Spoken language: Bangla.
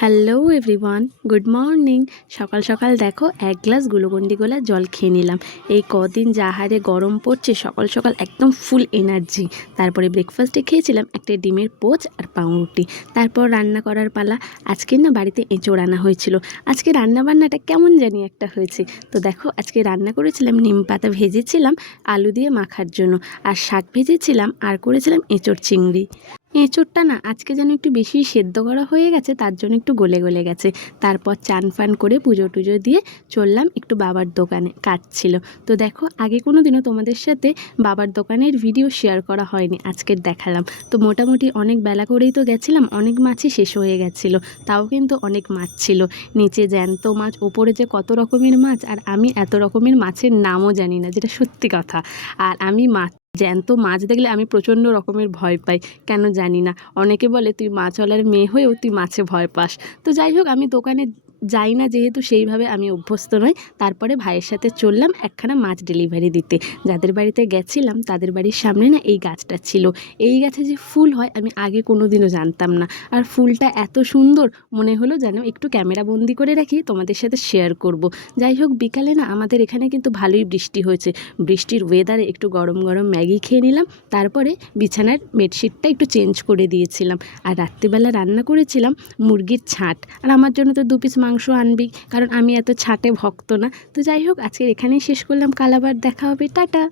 Hello everyone, good morning. সকাল সকাল দেখো এক গ্লাস গ্লুকন্ডি গোলা জল খেয়ে নিলাম। এই কদিন যা হারে গরম পড়ছে, সকাল সকাল একদম ফুল এনার্জি। তারপরে ব্রেকফাস্টে খেয়েছিলাম একটা ডিমের পোচ আর পাউরুটি। তারপর রান্না করার পালা। আজকে না বাড়িতে এঁচোড় আনা হয়েছিল। আজকে রান্নাবান্নাটা কেমন জানি একটা হয়েছে। তো দেখো আজকে রান্না করেছিলাম নিম পাতা ভেজেছিলাম আলু দিয়ে মাখার জন্য, আর শাক ভেজেছিলাম, আর করেছিলাম এঁচোড় চিংড়ি। এঁচোড়টা না আজকে যেন একটু বেশি সেদ্ধ করা হয়ে গেছে, তার জন্য একটু গলে গলে গেছে। তারপর চান ফান করে পুজো টুজো দিয়ে চললাম একটু বাবার দোকানে, কাজ ছিল। তো দেখো আগে কোনো দিনও তোমাদের সাথে বাবার দোকানের ভিডিও শেয়ার করা হয়নি, আজকের দেখালাম। তো মোটামুটি অনেক বেলা করেই তো গেছিলাম, অনেক মাছই শেষ হয়ে গেছিলো, তাও কিন্তু অনেক মাছ ছিল। নিচে জ্যান্ত মাছ, ওপরে যে কত রকমের মাছ, আর আমি এত রকমের মাছের নামও জানি না, যেটা সত্যি কথা। আর আমি জ্যান্ত মাছ দেখলে আমি প্রচণ্ড রকমের ভয় পাই, কেন জানি না। অনেকে বলে তুই মাছওয়ালার মেয়ে হয়েও তুই মাছে ভয় পাস। তো যাই হোক, আমি দোকানে যাই না যেহেতু, সেইভাবে আমি অভ্যস্ত নই। তারপরে ভাইয়ের সাথে চললাম একখানা মাছ ডেলিভারি দিতে। যাদের বাড়িতে গেছিলাম তাদের বাড়ির সামনে না এই গাছটা ছিল। এই গাছে যে ফুল হয় আমি আগে কোনো দিনও জানতাম না। আর ফুলটা এত সুন্দর, মনে হলো যেন একটু ক্যামেরা বন্দি করে রাখি, তোমাদের সাথে শেয়ার করব। যাই হোক, বিকালে না আমাদের এখানে কিন্তু ভালোই বৃষ্টি হয়েছে। বৃষ্টির ওয়েদারে একটু গরম গরম ম্যাগি খেয়ে নিলাম। তারপরে বিছানার বেডশিটটা একটু চেঞ্জ করে দিয়েছিলাম। আর রাত্রিবেলা রান্না করেছিলাম মুরগির ছাঁট। আর আমার জন্য তো 2 পিস মাংস আনবি, কারণ আমি এত ছাঁটে ভক্ত না। তো যাই হোক, আজকে এখানেই শেষ করলাম। কাল আবার দেখা হবে, টাটা।